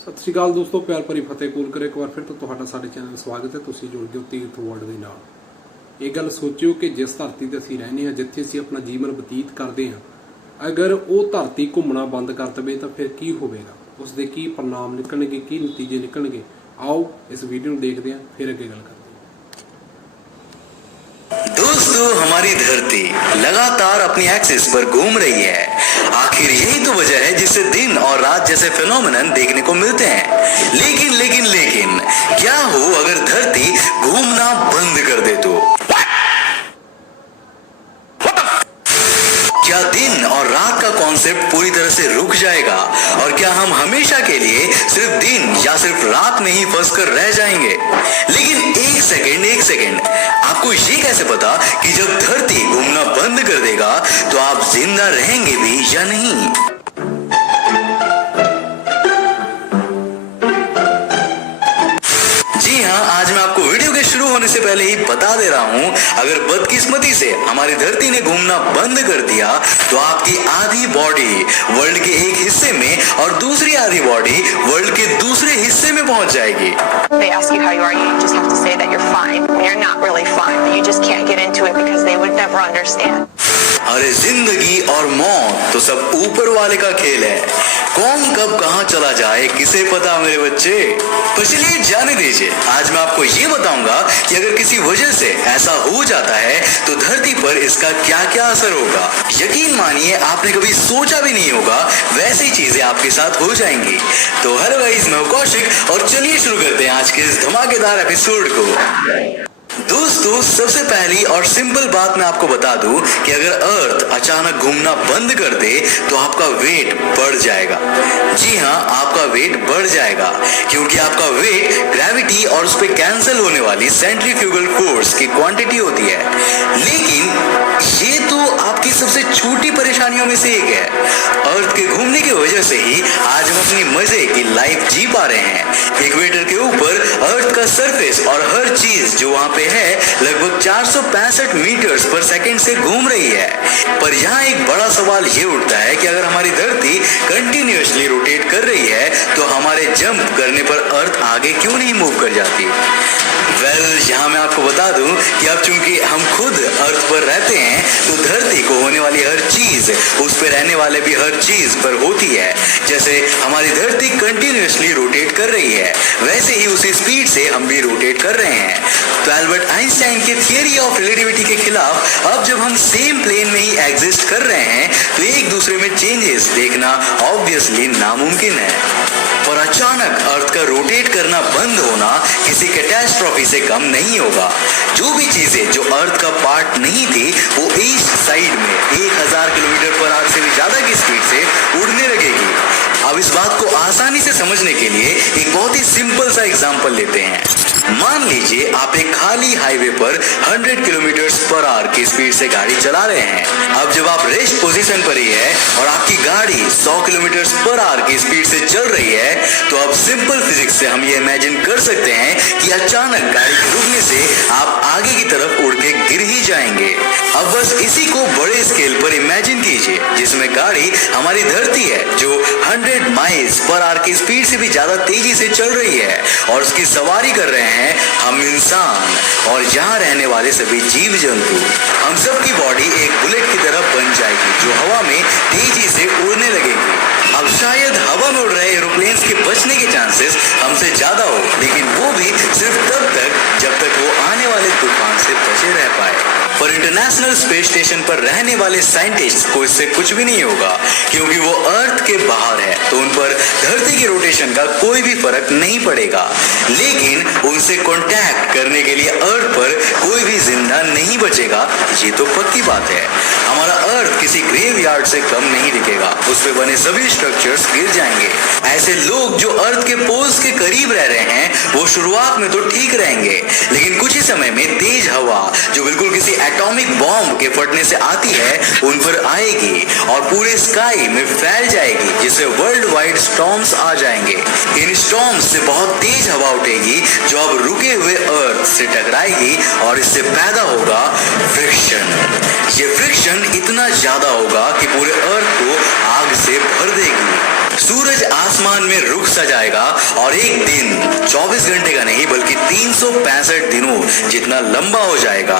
सत श्री अकाल दोस्तों, प्यार भरी फतेह कूल करे। एक बार फिर तो तुहाडा साडे चैनल स्वागत है। तुसीं जुड़ गए तीर्थ वर्ल्ड दे नाल। ये गल सोचियो कि जिस धरती ते असीं रहने हैं, जिथे असीं अपना जीवन बतीत करते हैं, अगर वो धरती घूमना बंद कर दे तो फिर की होवेगा, उसके की परिणाम निकलणगे, की नतीजे निकलणगे। आओ इस वीडियो को देखते हैं, फिर अगे गल करते हैं। दोस्तों, हमारी धरती लगातार अपनी एक्सिस पर घूम रही है। आखिर यही तो वजह है जिससे दिन और रात जैसे फिनोमेनन देखने को मिलते हैं। लेकिन लेकिन लेकिन क्या हो अगर धरती घूमना बंद कर दे तो? क्या दिन और रात का कॉन्सेप्ट पूरी तरह से रुक जाएगा और क्या हम हमेशा के लिए सिर्फ दिन या सिर्फ रात में ही फंस कर रह जाएंगे? लेकिन एक सेकेंड, आपको ये कैसे पता कि जब धरती घूमना बंद कर देगा तो आप जिंदा रहेंगे भी या नहीं? जी हाँ, आज मैं आपको वीडियो के शुरू होने से पहले ही बता दे रहा हूँ, अगर बदकिस्मती से हमारी धरती ने घूमना बंद कर दिया तो आपकी आधी बॉडी वर्ल्ड के एक हिस्से में और दूसरी आधी बॉडी वर्ल्ड के दूसरे हिस्से में पहुंच जाएगी। They ask you how you are, you just have to say that you're fine when you're not really fine. You just can't get into it because they would never understand. अरे जिंदगी और मौत तो सब ऊपर वाले का खेल है। कौन कब कहां चला जाए किसे पता मेरे बच्चे। तो चलिए जाने दीजिए, आज मैं आपको ये बताऊंगा कि अगर किसी वजह से ऐसा हो जाता है तो धरती पर इसका क्या क्या असर होगा। यकीन मानिए आपने कभी सोचा भी नहीं होगा वैसी चीजें आपके साथ हो जाएंगी। तो हेलो गाइस, मैं कौशिक और चलिए शुरू करते हैं आज के इस धमाकेदार एपिसोड को। दोस्तों, सबसे पहली और सिंपल बात मैं आपको बता दूं कि अगर अर्थ अचानक घूमना बंद कर दे तो आपका वेट बढ़ जाएगा। जी हाँ, आपका वेट बढ़ जाएगा क्योंकि आपका वेट ग्रेविटी और उस पर कैंसिल होने वाली सेंट्रीफ्यूगल फोर्स की क्वांटिटी होती है। लेकिन ये तो आपकी सबसे छोटी परेशानियों में से एक है। अर्थ के घूमने की वजह से ही आज हम अपनी मजे की लाइफ जी पा रहे हैं। इक्वेटर के ऊपर अर्थ का सरफेस और हर चीज जो वहां पे है लगभग 465 मीटर्स पर सेकंड से घूम रही है। पर यहाँ एक बड़ा सवाल ये उठता है कि अगर हमारी धरती कंटिन्यूअसली रोटेट कर रही है तो हमारे जंप करने पर अर्थ आगे क्यों नहीं मूव कर जाती? यहाँ मैं आपको बता दूं कि अब चूंकि हम खुद अर्थ पर रहते हैं तो धरती को होने वाली हर चीज उस पर रहने वाले भी हर चीज पर होती है। जैसे हमारी धरती कंटिन्यूअसली रोटेट कर रही है, वैसे ही उसी स्पीड से हम भी रोटेट कर रहे हैं। तो एल्बर्ट आइंस्टाइन के थियरी ऑफ रिलेटिविटी के खिलाफ अब जब हम सेम प्लेन में ही एग्जिस्ट कर रहे हैं तो एक दूसरे में चेंजेस देखना ऑब्वियसली नामुमकिन है। और अचानक अर्थ का रोटेट करना बंद होना किसी कैटास्ट्रॉफी से कम नहीं होगा। जो भी चीजें जो अर्थ का पार्ट नहीं थी वो ईस्ट साइड में 1000 किलोमीटर पर आवर से भी ज्यादा की स्पीड से उड़ने लगेगी। अब इस बात को आसानी से समझने के लिए एक बहुत ही सिंपल सा एग्जांपल लेते हैं। मान लीजिए आप एक खाली हाईवे पर 100 किलोमीटर पर आवर की स्पीड से गाड़ी चला रहे हैं। अब जब आप रेस्ट पोजीशन पर ही है और आपकी गाड़ी 100 किलोमीटर पर आवर की स्पीड से चल रही है तो अब सिंपल फिजिक्स से हम ये इमेजिन कर सकते हैं कि अचानक गाड़ी के रुकने से आप आगे की तरफ उड़ के गिर ही जाएंगे। अब बस इसी को बड़े स्केल पर इमेजिन कीजिए जिसमें गाड़ी हमारी धरती है जो 100 माइल्स पर आवर की स्पीड से भी ज्यादा तेजी से चल रही है और उसकी सवारी कर रहे हैं हम इंसान और यहाँ रहने वाले सभी जीव जंतु। हम सब की बॉडी एक बुलेट की तरह बन जाएगी जो हवा में तेजी से उड़ने लगेगी। अब शायद हवा में उड़ रहे एरोप्लेन्स के बचने के चांसेस हमसे ज्यादा हो, लेकिन वो भी सिर्फ तब तक जब तक वो आने वाले तूफान से बचे रह पाए। पर इंटरनेशनल स्पेस स्टेशन पर रहने वाले साइंटिस्ट को इससे कुछ भी नहीं होगा क्योंकि वो अर्थ के बाहर है, तो उन पर धरती के रोटेशन का कोई भी फर्क नहीं पड़ेगा। लेकिन उनसे कांटेक्ट करने के लिए अर्थ पर कोई भी जिंदा नहीं बचेगा, ये तो पक्की बात है। हमारा अर्थ किसी ग्रेवयार्ड से कम नहीं दिखेगा, उस पे बने सभी स्ट्रक्चर्स गिर जाएंगे। ऐसे लोग जो अर्थ के पोल्स के करीब रह रहे हैं वो शुरुआत में तो ठीक रहेंगे, लेकिन कुछ ही समय में तेज हवा जो बिल्कुल किसी एटॉमिक बॉम्ब के फटने से आती है उन पर आएगी और पूरे स्काई में फैल जाएगी, जिससे वर्ल्ड वाइड स्टॉर्म्स आ जाएंगे। इन स्टॉर्म्स से बहुत तेज हवा उठेगी जो अब रुके हुए अर्थ से टकराएगी और इससे पैदा होगा फ्रिक्शन। ये फ्रिक्शन इतना ज्यादा होगा कि पूरे अर्थ को आग से भर देगी। सूरज आसमान में रुख सजाएगा और एक दिन 24 घंटे का नहीं बल्कि 365 दिनों जितना लंबा हो जाएगा।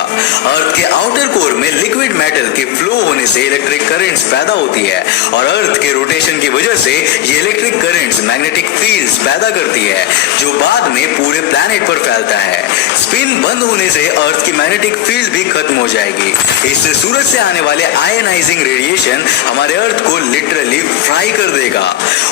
अर्थ के आउटर कोर में लिक्विड मेटल के फ्लो होने से इलेक्ट्रिक करंट्स पैदा होती है और अर्थ के रोटेशन की वजह से ये इलेक्ट्रिक करंट्स मैग्नेटिक फील्ड्स पैदा करती है जो बाद में पूरे प्लैनेट पर फैलता है। स्पिन बंद होने से अर्थ की मैग्नेटिक फील्ड भी खत्म हो जाएगी। इससे सूरज से आने वाले आयनाइजिंग रेडिएशन हमारे अर्थ को लिटरली फ्राई कर देगा।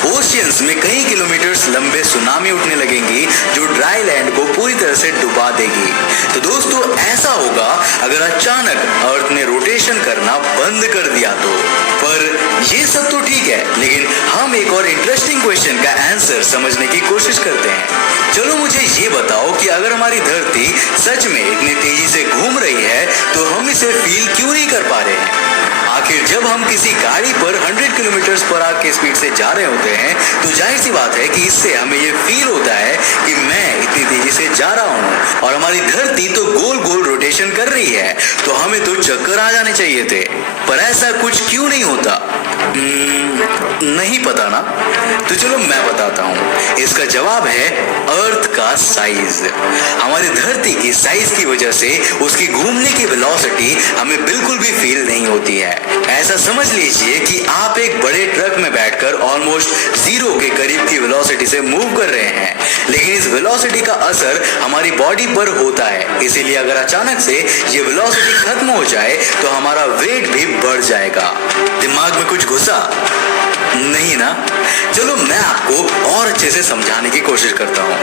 ओशियंस में कई किलोमीटर्स लंबे सुनामी उठने लगेंगी जो ड्राई लैंड को पूरी तरह से डुबा देगी। तो दोस्तों ऐसा होगा अगर अचानक अर्थ ने रोटेशन करना बंद कर दिया तो। पर ये सब तो ठीक है, लेकिन हम एक और इंटरेस्टिंग क्वेश्चन का आंसर समझने की कोशिश करते हैं। चलो मुझे ये बताओ कि अगर हमारी धरती सच में इतनी तेजी से घूम रही है तो हम इसे फील क्यों नहीं कर पा रहे हैं? आखिर जब हम किसी गाड़ी पर 100 किलोमीटर पर आवर की स्पीड से जा रहे होते हैं तो जाहिर सी बात है कि इससे हमें ये फील होता है कि मैं इतनी तेजी से जा रहा हूँ और हमारी धरती तो गोल गोल रोटेशन कर रही है, तो हमें तो चक्कर आ जाने चाहिए थे। पर ऐसा कुछ क्यों नहीं होता? नहीं पता ना? तो चलो मैं बताता हूँ। इसका जवाब है अर्थ का साइज। हमारी धरती की साइज की वजह से उसकी घूमने की वेलोसिटी हमें बिल्कुल भी फील नहीं होती है। ऐसा समझ लीजिए कि आप एक बड़े ट्रक में बैठकर ऑलमोस्ट जीरो के करीब की वेलोसिटी से मूव कर रहे हैं, लेकिन इस वेलोसिटी का असर हमारी बॉडी पर होता है। इसीलिए अगर अचानक से ये वेलोसिटी खत्म हो जाए तो हमारा वेट भी बढ़ जाएगा। दिमाग में कुछ घुसा? नहीं ना? चलो मैं आपको और अच्छे से समझाने की कोशिश करता हूँ।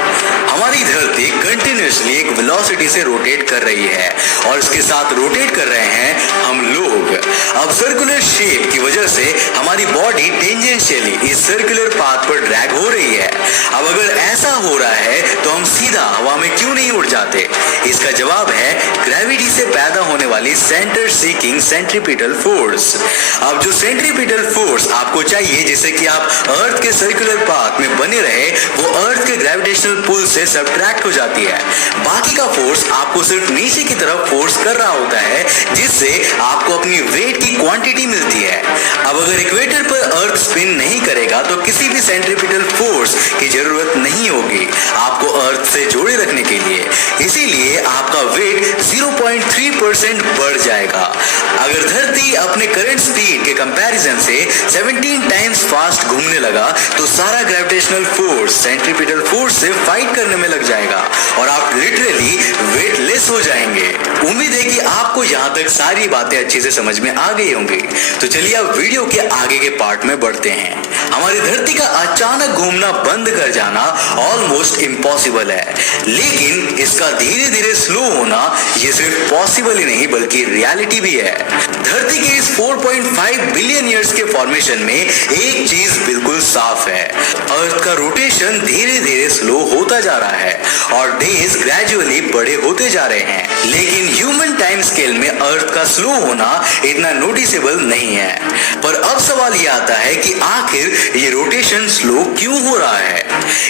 हमारी धरती कंटिन्यूअसली एक वेलोसिटी से रोटेट कर रही है और इसके साथ रोटेट कर रहे हैं हम लोग। अब सर्कुलर शेप की वजह से हमारी बॉडी टेंजेंशियली इस सर्कुलर पाथ पर ड्रैग हो रही है। अब अगर ऐसा हो रहा है तो हम सीधा हवा में क्यों नहीं उड़ जाते? इसका जवाब है ग्रेविटी से पैदा होने वाली सेंटर सीकिंग सेंट्रीपिटल फोर्स। अब जो सेंट्रीपिटल फोर्स आपको चाहिए जिससे कि आप अर्थ के सर्कुलर पाथ में बने रहे, वो अर्थ के ग्रेविटेशनल पुल से सब्ट्रैक्ट हो जाती है। बाकी का फोर्स आपको सिर्फ नीचे की तरफ फोर्स कर रहा होता है जिससे आपको अपनी वेट की क्वांटिटी मिलती है। अब अगर इक्वेटर पर अर्थ स्पिन नहीं करेगा तो किसी भी सेंट्रीपिटल फोर्स की जरूरत नहीं होगी आपको अर्थ से जोड़े रखने के लिए। इसीलिए आपका वेट 0.3% बढ़ जाएगा। अगर धरती अपने करंट स्पीड के कंपैरिजन से 17 टाइम्स फास्ट घूमने लगा तो सारा ग्रेविटेशनल फोर्स सेंट्रीपिटल फोर्स से फाइट करने में लग जाएगा और आप लिटरली वेटलेस हो जाएंगे। उम्मीद है कि आपको यहाँ तक सारी बातें अच्छे से समझ में आ गई होंगी। तो चलिए अब वीडियो के आगे के पार्ट में बढ़ते हैं। हमारी धरती का अचानक घूमना बंद कर जाना ऑलमोस्ट इम्पॉसिबल है, लेकिन इसका धीरे धीरे स्लो होना ये सिर्फ पॉसिबल ही नहीं बल्कि रियलिटी भी है। धरती के इस 4.5 बिलियन ईयर्स के फॉर्मेशन में एक चीज बिल्कुल साफ है, अर्थ का रोटेशन धीरे धीरे स्लो होता जा रहा है और डेज ग्रेजुअली बड़े होते जा रहे हैं। लेकिन ह्यूमन टाइम स्केल में अर्थ का स्लो होना इतना नोटिसेबल नहीं है। पर अब सवाल यह आता है कि आखिर ये रोटेशन स्लो क्यों हो रहा है?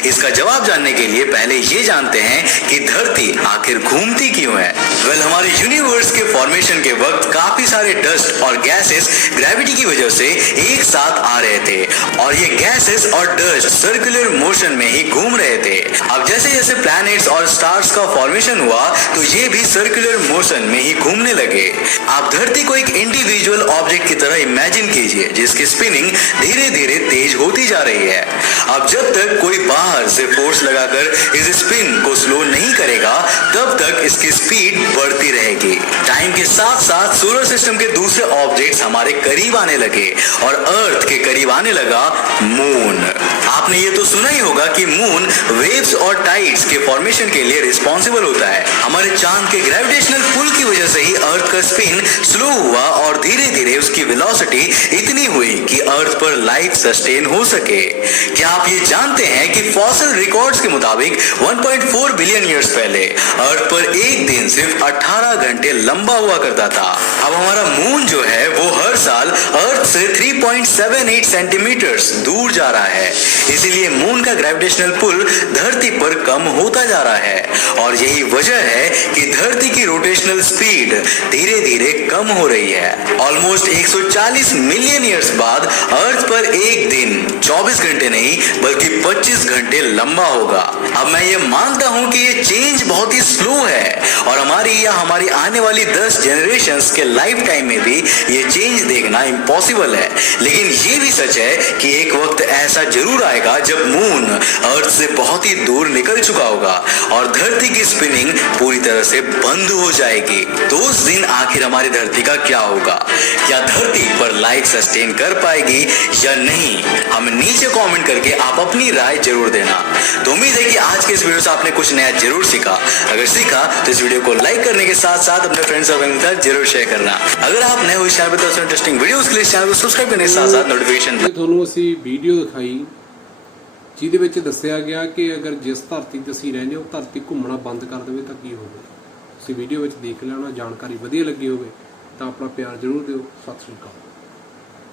इसका जवाब जानने के लिए पहले ये जानते हैं कि धरती आखिर घूमती क्यों है। हमारे यूनिवर्स के फॉर्मेशन के वक्त काफी सारे डस्ट और गैसेस ग्रेविटी की वजह से एक साथ आ रहे थे और ये गैसेस और डस्ट सर्कुलर मोशन में ही घूम रहे थे। अब जैसे जैसे प्लैनेट्स और स्टार्स का फॉर्मेशन हुआ तो ये भी सर्कुलर मोशन में ही घूमने लगे। आप धरती को एक इंडिविजुअल ऑब्जेक्ट की तरह इमेजिन कीजिए जिसकी स्पिनिंग धीरे धीरे तेज होती जा रही है। अब जब तक कोई बाहर से फोर्स लगाकर इस स्पिन को स्लो नहीं करेगा तब तक इसकी स्पीड बढ़ती रहेगी। टाइम के साथ साथ सोलर सिस्टम के दूसरे ऑब्जेक्ट्स हमारे करीब आने लगे और अर्थ के करीब आने लगा मून। आपने ये तो सुना ही होगा कि मून वेव्स और टाइड्स के फॉर्मेशन के लिए रिस्पॉन्सिबल होता है। हमारे चांद के ग्रेविटेशनल पुल की वजह से ही अर्थ का स्पिन स्लो हुआ और धीरे धीरे उसकी वेलोसिटी इतनी हुई कि अर्थ पर लाइफ सस्टेन हो सके। क्या आप ये जानते हैं कि फॉसिल रिकॉर्ड्स के मुताबिक 1.4 बिलियन ईयर्स पहले अर्थ पर एक दिन सिर्फ 18 घंटे लंबा हुआ करता था। अब हमारा मून जो है वो हर साल अर्थ से 3.78 सेंटीमीटर दूर जा रहा है। इसीलिए मून का ग्रेविटेशनल पुल धरती पर कम होता जा रहा है और यही वजह है कि धरती धरती की रोटेशनल स्पीड धीरे धीरे कम हो रही है। ऑलमोस्ट 140 मिलियन ईयर्स बाद अर्थ पर एक दिन 24 घंटे नहीं बल्कि 25 घंटे लंबा होगा। अब मैं ये मानता हूँ कि ये चेंज बहुत ही स्लो है और हमारी या हमारी आने वाली 10 जनरेशंस के लाइफ टाइम में भी ये चेंज देखना इम्पॉसिबल है। लेकिन ये भी सच है कि एक वक्त ऐसा जरूर आएगा जब मून अर्थ से बहुत ही दूर निकल चुका होगा और धरती की स्पिनिंग पूरी तरह से बंद हो जाएगी। तो उस दिन आखिर हमारी धरती का क्या होगा? क्या धरती पर लाइफ सस्टेन कर पाएगी या नहीं? हमें नीचे कमेंट करके आप अपनी राय जरूर देना। तो उम्मीद है कि आज के इस वीडियो से आपने कुछ नया जरूर सीखा। अगर सीखा तो इस वीडियो को लाइक करने के साथ साथ अपने फ्रेंड्स और फैमिली के साथ जरूर शेयर करना। अगर आप नए हो इस चैनल पर तो इंटरेस्टिंग वीडियोस के लिए चैनल को सब्सक्राइब करने के साथ साथ नोटिफिकेशन ਤੁਹਾਨੂੰ ਅਸੀਂ ਵੀਡੀਓ ਦਿਖਾਈ ਜਿਹਦੇ ਵਿੱਚ ਦੱਸਿਆ ਗਿਆ ਕਿ ਅਗਰ ਜਿਸ ਧਰਤੀ ਤੇ ਅਸੀਂ ਰਹਿੰਦੇ ਉਹ ਧਰਤੀ ਘੁੰਮਣਾ ਬੰਦ ਕਰ ਦੇਵੇ ਤਾਂ ਕੀ ਹੋਵੇ। ਤੁਸੀਂ ਵੀਡੀਓ ਵਿੱਚ ਦੇਖ ਲੈਣਾ, ਜਾਣਕਾਰੀ ਵਧੀਆ ਲੱਗੀ ਹੋਵੇ ਤਾਂ ਆਪਣਾ ਪਿਆਰ ਜ਼ਰੂਰ ਦਿਓ। ਸਤਿ ਸ਼੍ਰੀ ਅਕਾਲ।